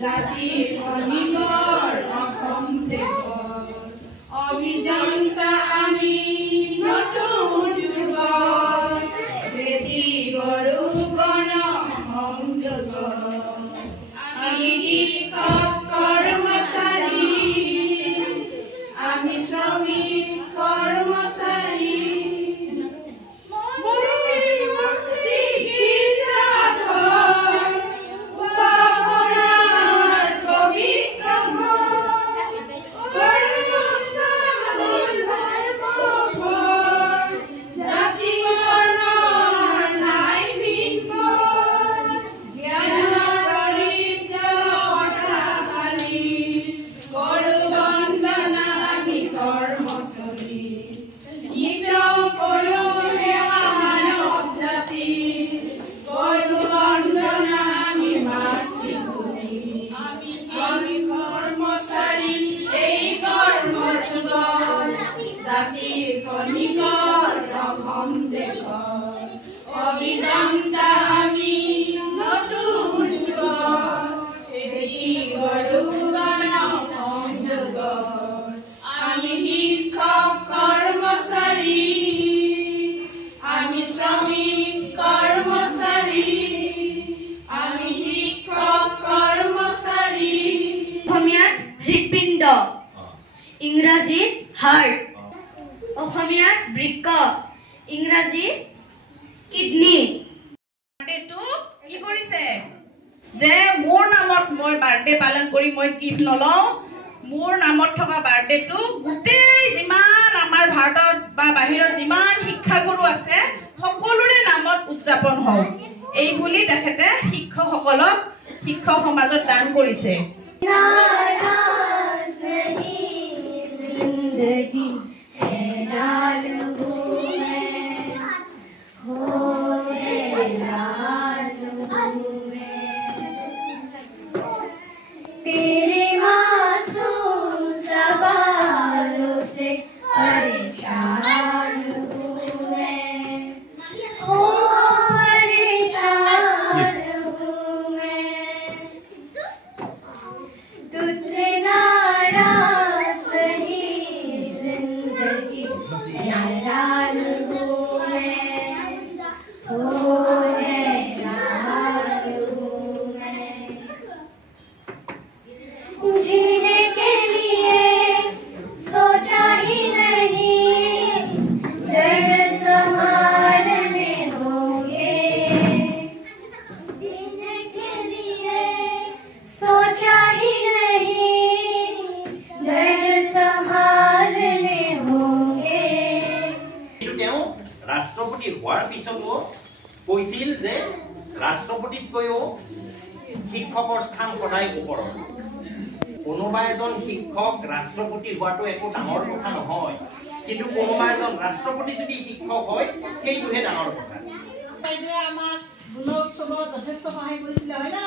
জাতি কণিকৰ অসম দেশৰ অভিযন্তা আমি নতুন যুগৰ বেজী গৰু গণ সংযোগ আমি শিক্ষক কৰ্মচাৰী আমি শ্ৰমিক কৰ্মচাৰী অভিযন্তা আমি নতুন সংযোগ আমি শিক্ষক কৰ্মচাৰী আমি শ্ৰমিক কৰ্মচাৰী আমি শিক্ষক কৰ্মচাৰী অসমীয়াত হৃদপিণ্ড ইংৰাজীত হাৰ্ট অসমীয়াত বৃক্ক ইংৰাজীত কিডনি বাৰ্থডেটো কি কৰিছে যে মোৰ নামত মই বাৰ্থডে পালন কৰি মই গিফ্ট নলওঁ মোৰ নামত থকা বাৰ্থডেটো গোটেই যিমান আমাৰ ভাৰতত বা বাহিৰত যিমান শিক্ষাগুৰু আছে সকলোৰে নামত উদযাপন হওক এই বুলি তেখেতে শিক্ষকসকলক শিক্ষক সমাজত দান কৰিছে तेरे मासूम सवालों से परेशान हूँ मैं परेशान हूँ मैं तुझसे नाराज नहीं जिंदगी हैरान हूँ मैं जीने के लिए सोचा ही नहीं दर्द संभालने होंगे जीने के लिए सोचा ही नहीं दर्द संभालने होंगे राष्ट्रपति होৱাৰ পিছতো কৈছিল যে ৰাষ্ট্ৰপতিতকৈও শিক্ষকৰ স্থান সদায় ওপৰত কোনোবা এজন শিক্ষক ৰাষ্ট্ৰপতি হোৱাটো একো ডাঙৰ কথা নহয় কিন্তু কোনোবা এজন ৰাষ্ট্ৰপতি যদি শিক্ষক হয় সেইটোহে ডাঙৰ কথা বাইদেৱে আমাক গুণোৎসৱত যথেষ্ট সহায় কৰিছিলে হয় না